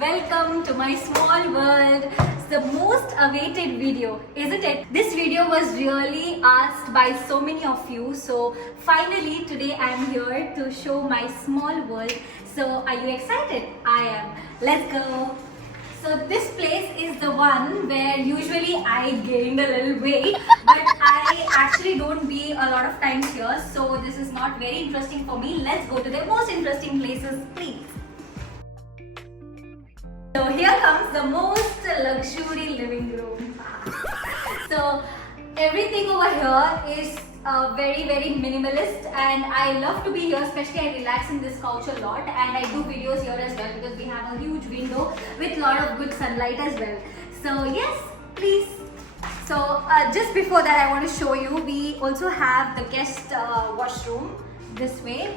Welcome to my small world. It's the most awaited video, isn't it? This video was really asked by so many of you. So finally today I am here to show my small world. So are you excited? I am. Let's go. So this place is the one where usually I gained a little weight, but I actually don't be a lot of times here. So this is not very interesting for me. Let's go to the most interesting places, please. So here comes the most luxury living room. So everything over here is very minimalist, and I love to be here, especially I relax in this couch a lot, and I do videos here as well because we have a huge window with a lot of good sunlight as well. So yes, please. So just before that I want to show you, we also have the guest washroom this way.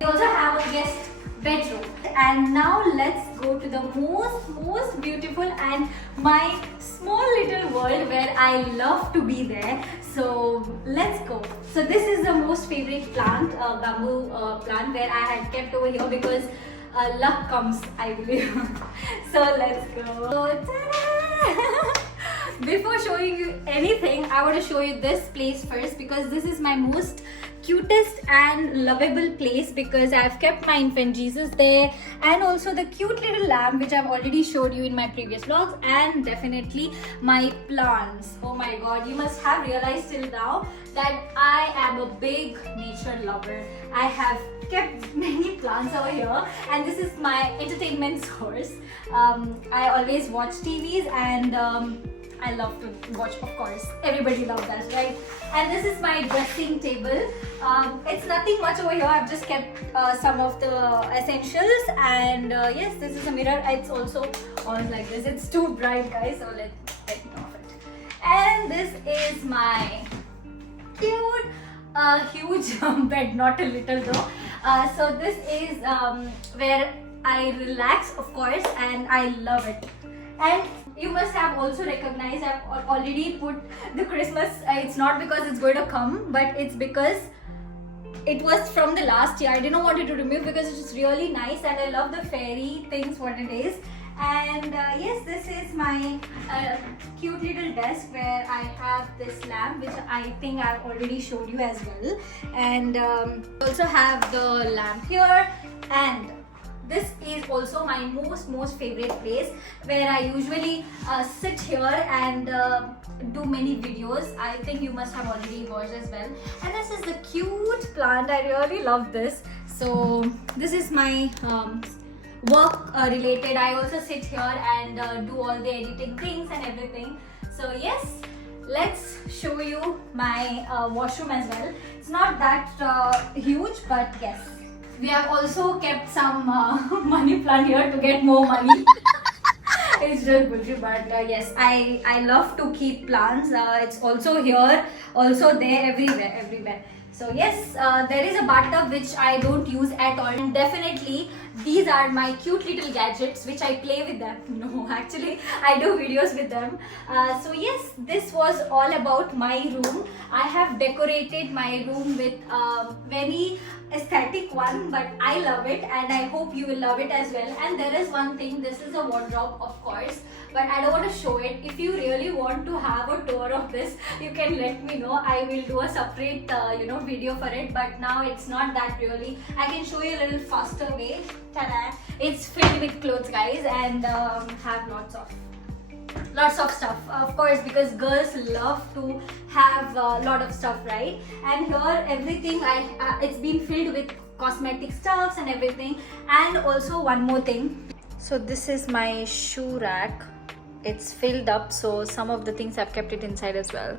We also have a guest bedroom, and now let's go to the most beautiful and my small little world where I love to be there. So let's go. So this is the most favorite plant, bamboo plant, where I had kept over here because luck comes, I believe. So let's go. Ta-da! Before showing you anything, I want to show you this place first, because this is my most cutest and lovable place, because I've kept my infant Jesus there, and also the cute little lamb which I've already showed you in my previous vlogs, and definitely my plants. Oh my god, you must have realized till now that I am a big nature lover. I have kept many plants over here, and this is my entertainment source. I always watch TVs, and I love to watch, of course. Everybody loves that, right? And this is my dressing table. It's nothing much over here. I've just kept some of the essentials, and yes, this is a mirror. It's also on like this. It's too bright, guys, so let me off it. And this is my cute, huge bed, not a little though. So this is where I relax, of course, and I love it. And you must have also recognized I've already put the Christmas. It's not because it's going to come, but it's because it was from the last year. I didn't want it to remove because it's really nice, and I love the fairy things, what it is. And yes, this is my cute little desk where I have this lamp, which I think I've already showed you as well. And also have the lamp here, and this is also my most favorite place where I usually sit here and do many videos. I think you must have already watched as well. And this is the cute plant. I really love this. So this is my work related. I also sit here and do all the editing things and everything. So yes, let's show you my washroom as well. It's not that huge, but yes. We have also kept some money plant here to get more money. It's just bullshit, but yes, I love to keep plants. It's also here, also there, everywhere. So yes, there is a bathtub which I don't use at all, and definitely these are my cute little gadgets which I play with them. No, actually I do videos with them. So yes, this was all about my room. I have decorated my room with very aesthetic one, but I love it, and I hope you will love it as well. And there is one thing, this is a wardrobe, of course, but I don't want to show it. If you really want to have a tour of this, you can let me know. I will do a separate video for it, but now it's not that really. I can show you a little faster way. Ta-da! It's filled with clothes, guys, and have lots of stuff, of course, because girls love to have a lot of stuff, right? And here everything it's been filled with cosmetic stuffs and everything. And also one more thing, so this is my shoe rack. It's filled up, so some of the things I've kept it inside as well.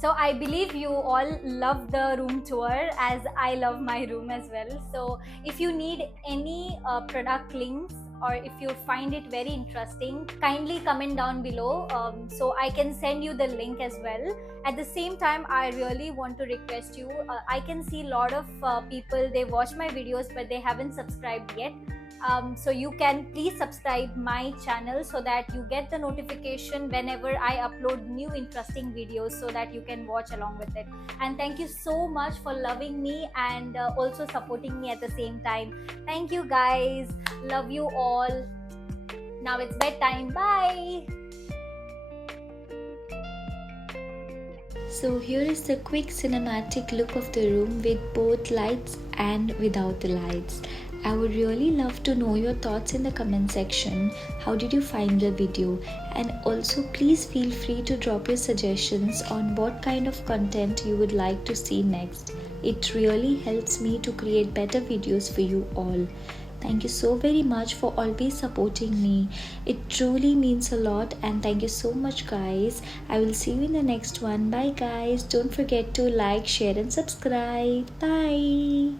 So I believe you all love the room tour as I love my room as well. So if you need any product links, or if you find it very interesting, kindly comment down below so I can send you the link as well. At the same time, I really want to request you, I can see a lot of people, they watch my videos but they haven't subscribed yet. So you can please subscribe my channel so that you get the notification whenever I upload new interesting videos, so that you can watch along with it. And thank you so much for loving me and also supporting me at the same time. Thank you guys, love you all. Now it's bedtime. Bye. So here is the quick cinematic look of the room with both lights and without the lights. I would really love to know your thoughts in the comment section. How did you find the video? And also please feel free to drop your suggestions on what kind of content you would like to see next. It really helps me to create better videos for you all. Thank you so very much for always supporting me. It truly means a lot, and thank you so much guys. I will see you in the next one. Bye guys. Don't forget to like, share and subscribe. Bye.